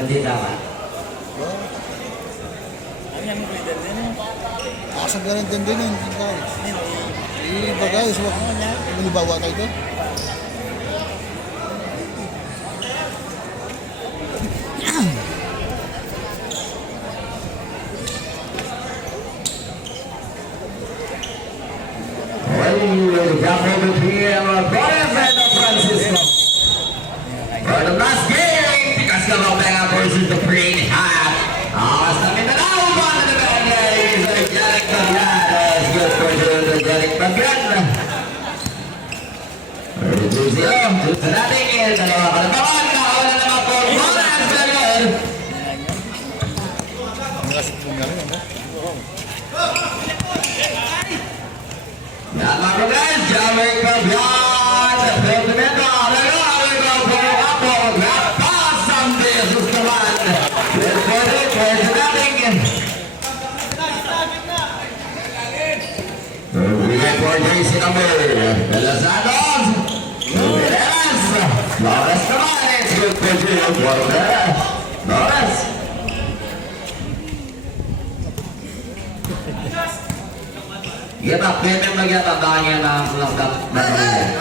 Hindi tama. Ano yan mo leader din eh? Asang ganun din din yun. Iba guys, manibawa tayo ito. Jump over here, Fernando Francisco. For the last game, because of Omega versus the Green Hat. Hasta Mindanao, one of the bad guys, Jalik Bagyan. Good for the Jalik Bagyan. 2-0, sa natin, dalawa ka na naman, nakawala naman po, Bonas Bagyan. Nakasip po nga rin, ano? Yan mga guys, Jalik Bagyan. Sentimiento, for Jason number Pelazanos Veneras Lawrence naman it's good for Jim Lawrence Gita, pwede mag-yatabaan niya ng langkap na pamilya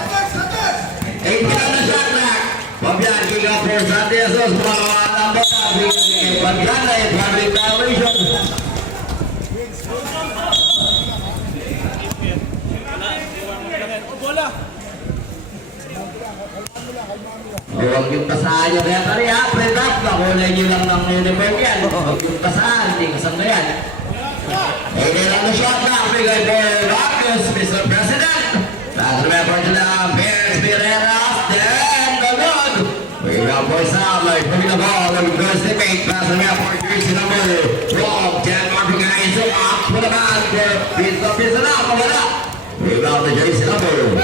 8 na shot back Pabian, kick out for Sandy Jesus mga number Pabian na yung public violation Huwag yung tasahan yung referee ha, print up, nakulay nyo lang ng uniform yan. Huwag yung tasahan, hindi kasama yan. Okay lang na shot na, bigay for Marcos, Mr. President. Last remember to the Bears, Mireras, then the good. We got for Sam, like putting the ball, and first teammate, pass the for jersey number 12, 10 more guys, so up for the man, pisa na, pawala. We got the jersey number.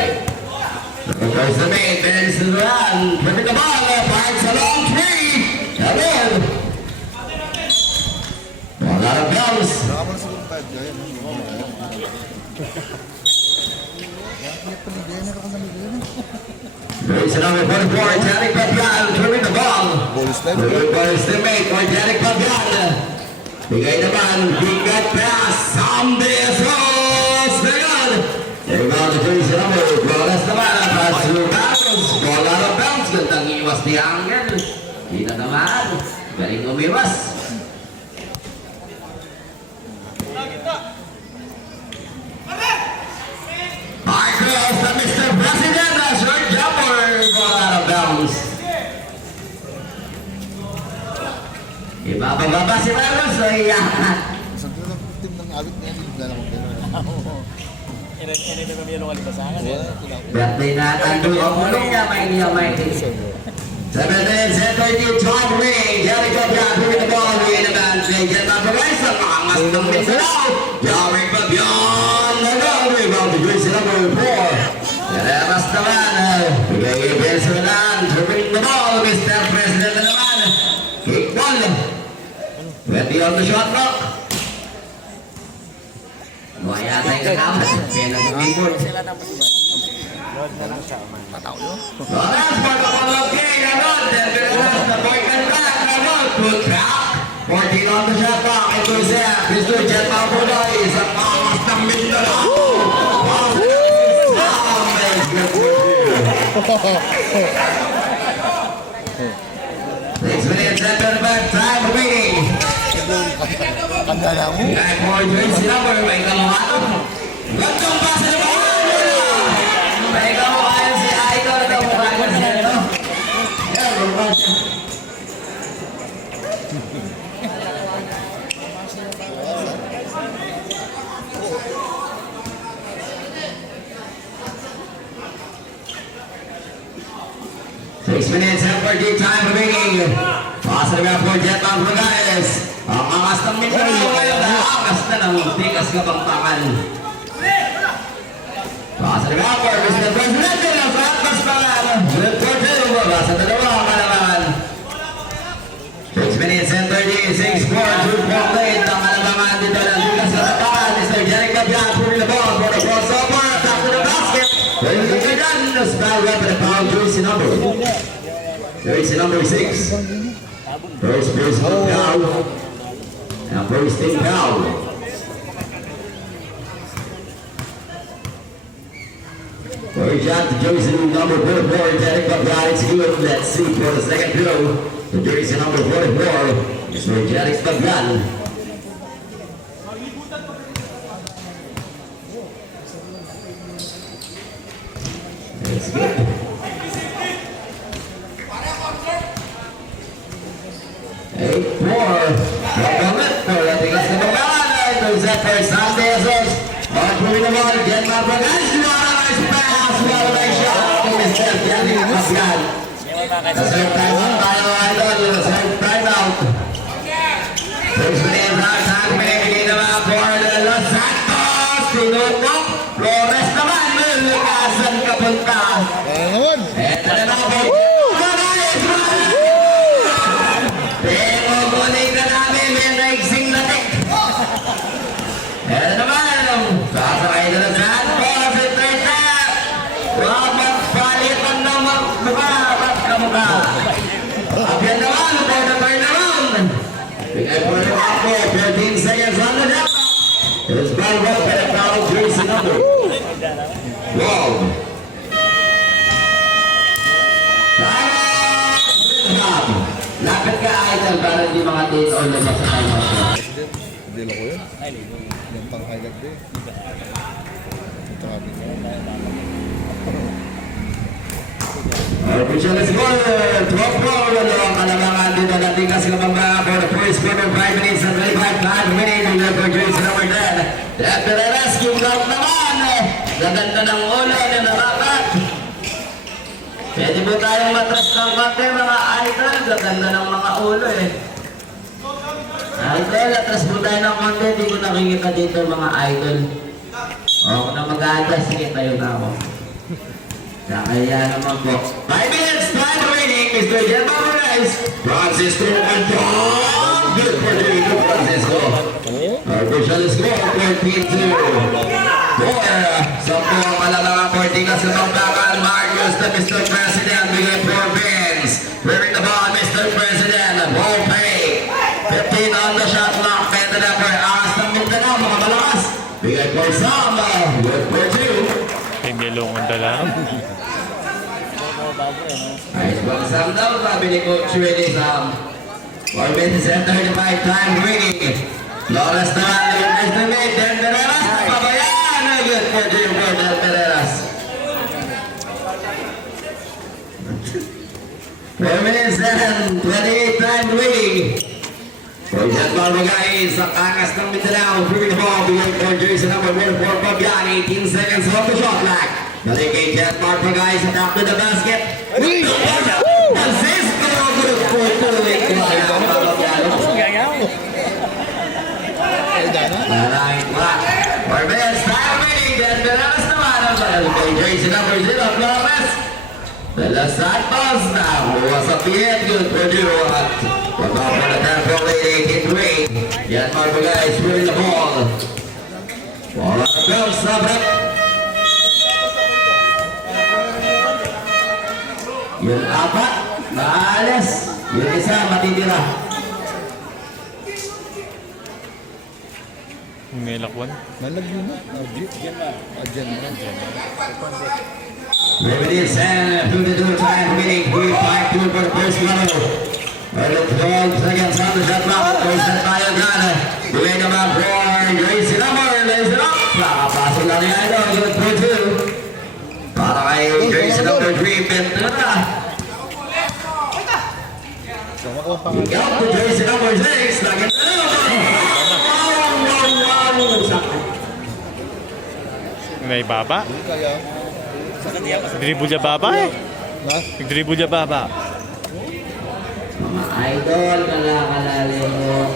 There's the main, there's the run, putting the ball up, finds a long three, and in. Well, out of bounds. There's number 44, Janik Pabian, throwing the ball. There's the main for Janik Pabian. Bigay naman, big gut pass, Sunday throws, the good. There goes the jersey number, Flores naman, pass to Carlos, ball out of bounds, gandang iwas ni Angel. Kita naman, galing umiwas. Marcos, the Mr. President, short jumper, ball out of bounds. Ibababa si Marcos, so iyakan. Isang kilo ng team ng awit niya, hindi na lang Ini na kami yung kalipasangan eh. Birthday na tando ang ulong niya, may niya may 7 minutes and 30 time ring. Jerry Pabian bringing the ball in the band. Get back to race. Angas ng Mindanao. Jerry Pabian. Rebound to Gracie number 4. Lemas naman. Bigay Bensonan. Bringing the ball. Mr. President na naman. Kick ball. 20 on the shot clock. Buaya tayo kasama. Kaya nag-ibon. Sila na pasiban. Lord na lang siya. Pataw yun. Loras, pagkakalagay. Ganon. Delveras na boy kantak. Ganon. Good trap. 14 on the shot clock. Ito siya. Mr. Jet Mabuday. Sa pangas ng Mindanao. Wow. 6 minutes and 35 time remaining. Kanda na mo. Kaya po yun sila po may kamuhato. Gantong pasa na mga may kamuhato si Idol at kamuhato siya ito. Yan, lumang siya. Six minutes and 40 time remaining. Pasa na po Jet Mabuday. Ang angas ng Mindanao ngayon, angas na ng tikas kapangpangan. Pasa na po, Mr. President, ang fatmas pangalan. Good for two, basa na naman ang kalamangan. 6 minutes and 36, 4, 2 point lead. Ang kalamangan dito ng tikas kapangpangan. Mr. Jerry Pabian, pulling the ball for the crossover. Top to the basket. There's the gun. The spell weapon, the foul jersey number. Jersey number 6. First base foul. And first team foul. First shot to jersey number 44, Derek Baglan. It's good. Let's see for the second throw. The jersey number 44 is for Derek Baglan. It's good. 8-4. Moment for the Tigas na Baglan. There's that first Sandezos. Moving the ball, get my Baglan. Nice pass. What a nice shot. Mr. Derek Baglan. The third time out tayo, idol. The third time out. First minute out. Time pinibigay naman for the Los Santos. Tinutok. Flores naman. Lukasan kapunta. Kaya naman. Eto na naman. Pero kunin ka namin. May naiksing latik. Eto naman. Sasakay na ng Santos. Third time. Wabang palitan ng mukha. Kamukha. At yan naman, for the third round. Bigay po rin ako, 13 seconds on the dot. It is by Rob and a foul jersey number. Wow. Lapit ka, idol, para hindi mga date or labas sa time out. Hindi lang ko yun. Yung pang-highlight din. Ito kami. Official score, 12-4. Wala ang kalamangan dito natin kasi Kapampangan for the first quarter, 5 minutes and 25 minutes. Yung for jersey number 10. After the rescue round naman, gaganda ng ulo na narapat. Pwede po tayong matras ng konti mga idol. Gaganda ng mga ulo eh. Idol, atras po tayo ng konti. Hindi ko nakikita dito mga idol. O, kung na mag-aatras, sige tayo na ako. Kaya naman po. 5 minutes, time remaining. Mr. Jan Mamorais. Francisco Anton. Good for you, Francisco. Official score, 14-2. Sampo ang kalamangan for Tigas na Kapampangan. Marcus to Mr. President. Bigay for Vince. Wearing the ball, Mr. President. Ball fake. 15 on the shot clock. Pwede na for Angas ng Mindanao. Mga malakas. Bigay for Sam. Good for 2. Pinggilungan lang. Ayos bang Sam daw, sabi ni Coach Willie Sam. 4 minutes and 35 time ringing. Loras naman yung estimate. Del Pereras, napabayaan. Good for Jim for Del Pereras. 4 minutes and 28 time ringing. For Jan Barbagay sa Angas ng Mindanao. Bringing the ball behind for jersey number 1 for Fabian. 18 seconds off the shot clock. Balik kay Jan Barbagay sa top to the basket. Francisco, good for 2. Ay, dana. Maraming clock. For Vince, time winning. Jan Pereras naman ang balik kay jersey number 0 Flores. De Los Santos na buwa sa piyet. Good for 2. At pagbawa for the tempo late 18-3. Jan Barbagay is winning the ball. Ball on the bounce na break. Yung apat, maalas. Yung isa, matitira. May lakwan. Nalag yun na. Adyan na. Remedies and 52 time winning. 3-5-2 for the first level. For the 12 seconds on the shot clock. First na tayo dyan. Bigay naman for Gracie number. Lays it up. Nakapasok lang ni Idol. Good for 2. Para kay Gracie number 3. Ventura. Sama ko pang Ikaw to jersey number 6. Lagyan na naman. May baba. kaya. Dribble niya baba eh. Na? Dribble niya baba. Mga idol, kalakalali mo.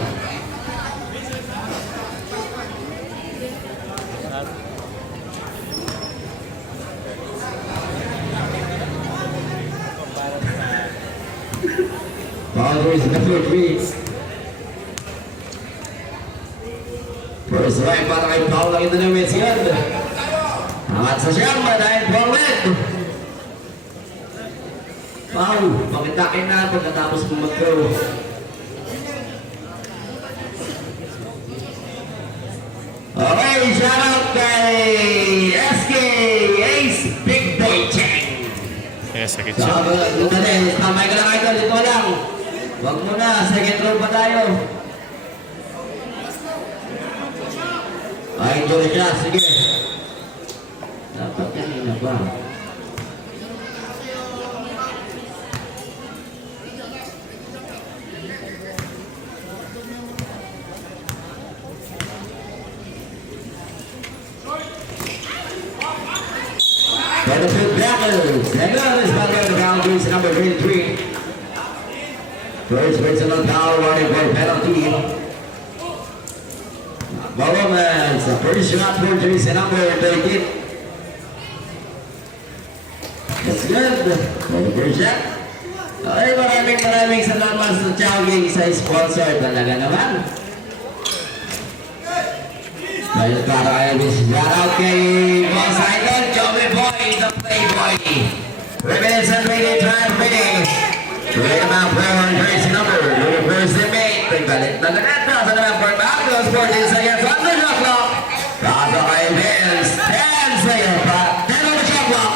Boundaries number 3. First right para kay Paul ang Indonesia yan. Angat sa siyamba dahil Paulet. Paul, pakitakin na pagkatapos mo mag-throw. sakit So, siya. dali, tamay ka lang idol, dito lang. Huwag mo na, second row pa tayo. Ay, enjoy siya, sige. Dapat kanina pa. Benefit Battles. And that is by the boundaries number 23. First personal foul running for penalty. Bowman's the first shot for jersey number 13. That's good. For the first shot. Ay, maraming salamat sa Chowking sa sponsor talaga naman. Dahil para kayo shout out kay Boss Idol, Joey Boy, the Playboy. 3 minutes and 20 time winning. Great amount for jersey number. Your first teammate. Pagbalik na ganit. Nasa naman for back. Those 14 seconds on the shot clock. Nasa kay Vince. 10 seconds pa. 10 on the shot clock.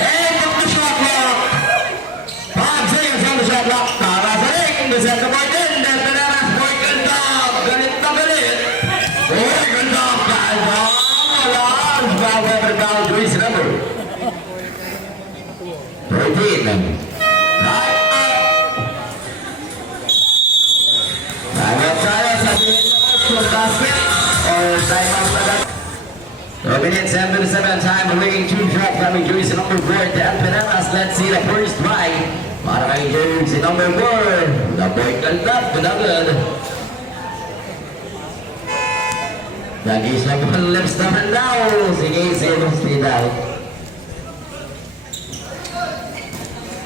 8 on the shot clock. 5 seconds on the shot clock. Para sa ring. The second point in. Then the last point can dog. Galit na galit. Jersey number 13. Time out sabihin mo basket or time out na lang. 2 minutes, 7 time remaining 2 shots coming jersey number 4 Dan Penelas. Let's see the first try para kay jersey number 4. The boy Kaldat, good. Lagi siya pang lips naman daw. Sige, stay daw.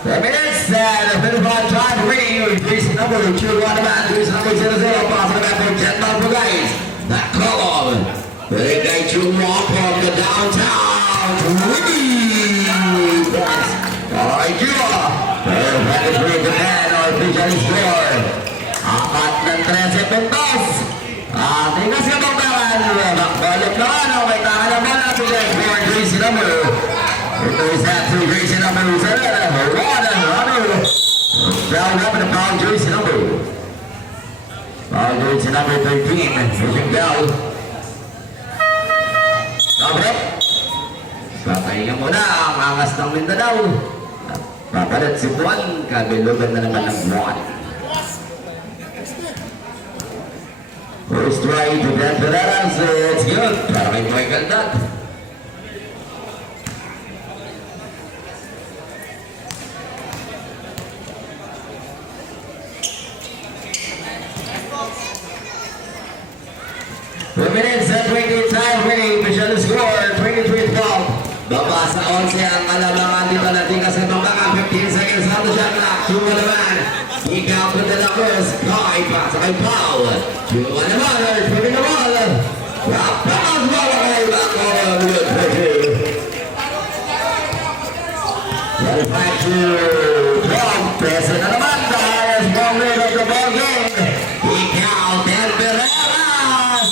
10 minutes and a bit of time remaining. Jersey number 2, naman. Jersey number 0-0. Pasok na for Jet Malpo guys. That column. Big guy Chumwalk from the downtown. That's alright, Jua. Perfect for the man. Official score. Apat ng 13 puntos. Tingnan siya bang takan. Balik na ano. May takan naman natin for jersey number. It goes that to jersey number 7. Foul up in the foul jersey number. Foul jersey number 13. Pushing down. Dobre. Papahinga muna ang angas ng Mindanao. Papalit si Juan. Kabilugan na naman ng Juan. First try to Dan Penelas. It's good. Para kay Boy Kaldat. Minutes at 20 time winning. Official score 23-12. Baba sa 11 ang kalabangan dito natin kasi mga 15 seconds on the shot clock. Chuma naman. Ikaw po na lang first. Kay pa sa kay Paul. Chuma naman. Pwede naman. Rapaz wala kayo back over. Good for you. 25-12. Presa na naman. The highest ball rate of the ball game. Ikaw, Dan Penelas.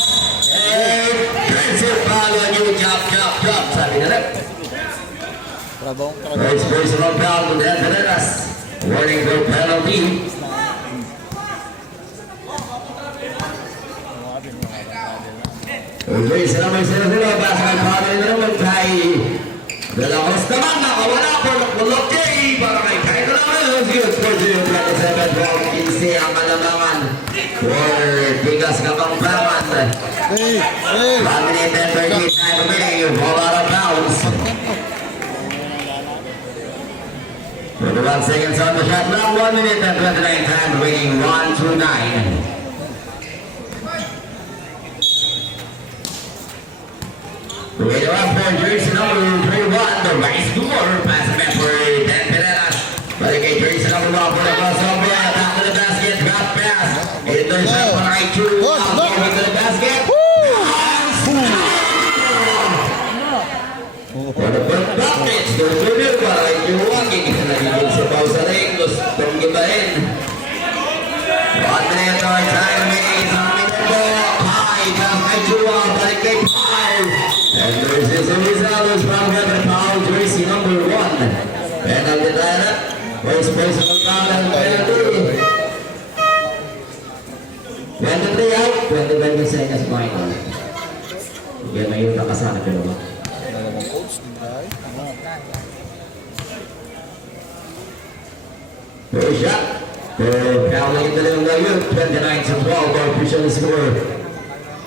Sabi na lang. First personal foul to Dan Penelas. Warning for penalty. Jersey number 0-0. Basa kay Pablo na naman kay Dalacos naman. Nakawala po ng Kulot J. Para kay Kaito naman. Good for 0-27-12. Easy ang kalamangan. For Bigas Kapampangan. Hey! 1 minute and 38 time remaining. Ball out of bounds. 21 seconds on the shot clock. 1 minute and 29 time remaining. 1-9. Way up for jersey number 31. The right score. Pass back for Dan Penelas. Balik kay jersey number 1 for the crossover. Back to the basket. Drop pass. Intercept for right 2. Out to the basket. For the first buckets, tuloy para iuwagin kita nagiging sa Pausaring, gustong gibahin. 1 minute or time remaining sa minuto. High, pass kay Chua, balik kay Paul. And there's this result from the foul jersey number 1. Penalty personal foul and penalty. 23 out, 25 seconds final. Hindi may yung nakasana pero ba? Dalawang coach, di ba? First shot. Foul lang yung dalawang layo. 29 to 12, our official score.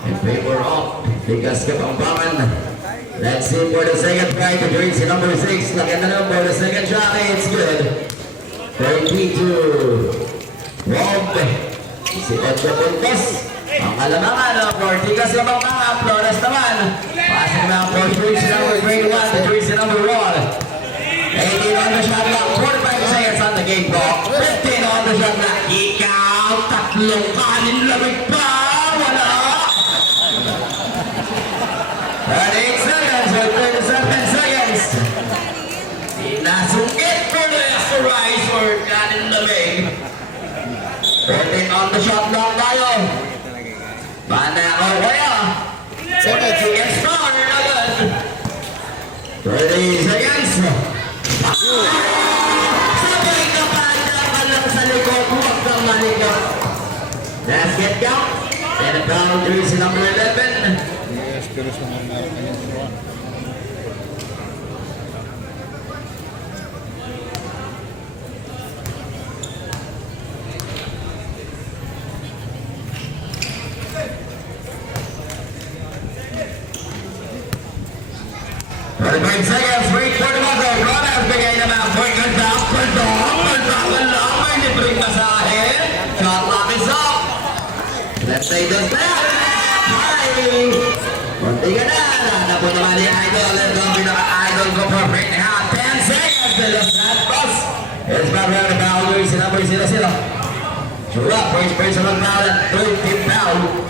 In favor of Tigas Kapampangan. Let's see for the second try to jersey number 6. Lagyan na lang for the second shot. It's good. 32. Rob. Si Ocho Puntos. Ang alamangan for Tigas Kapampangan. Flores naman. Passing lang for jersey number 21 to jersey number 1. 18 on the shot clock. 45 seconds on the game clock. 15 on the shot clock. Ikaw, tatlong kanin lamig pa. Wala. 38 seconds or 37 seconds. Inasungkit for the rise for kanin lamig. 13 on the shot clock tayo. Mana ako kaya. 7 seconds star agad. 30 seconds. Sabay ka pa lang sa likod. Huwag kang malikot. Basket count. And a foul jersey number 11. Yes, pero sa mga kanyang turuan. Seconds, wait for the buzzer. Rodas bigay naman. Point good down. Pagdaman lang. May libreng masahe. Shot clock is up. Let's say this back. Hi. Kunti ka na. Napot naman ni Idol. Ito ang pinaka-idol ko for right now. 10 seconds. The Los Santos. It's about round about. Yung sinabay sila. Sure up. First personal foul at 13 foul.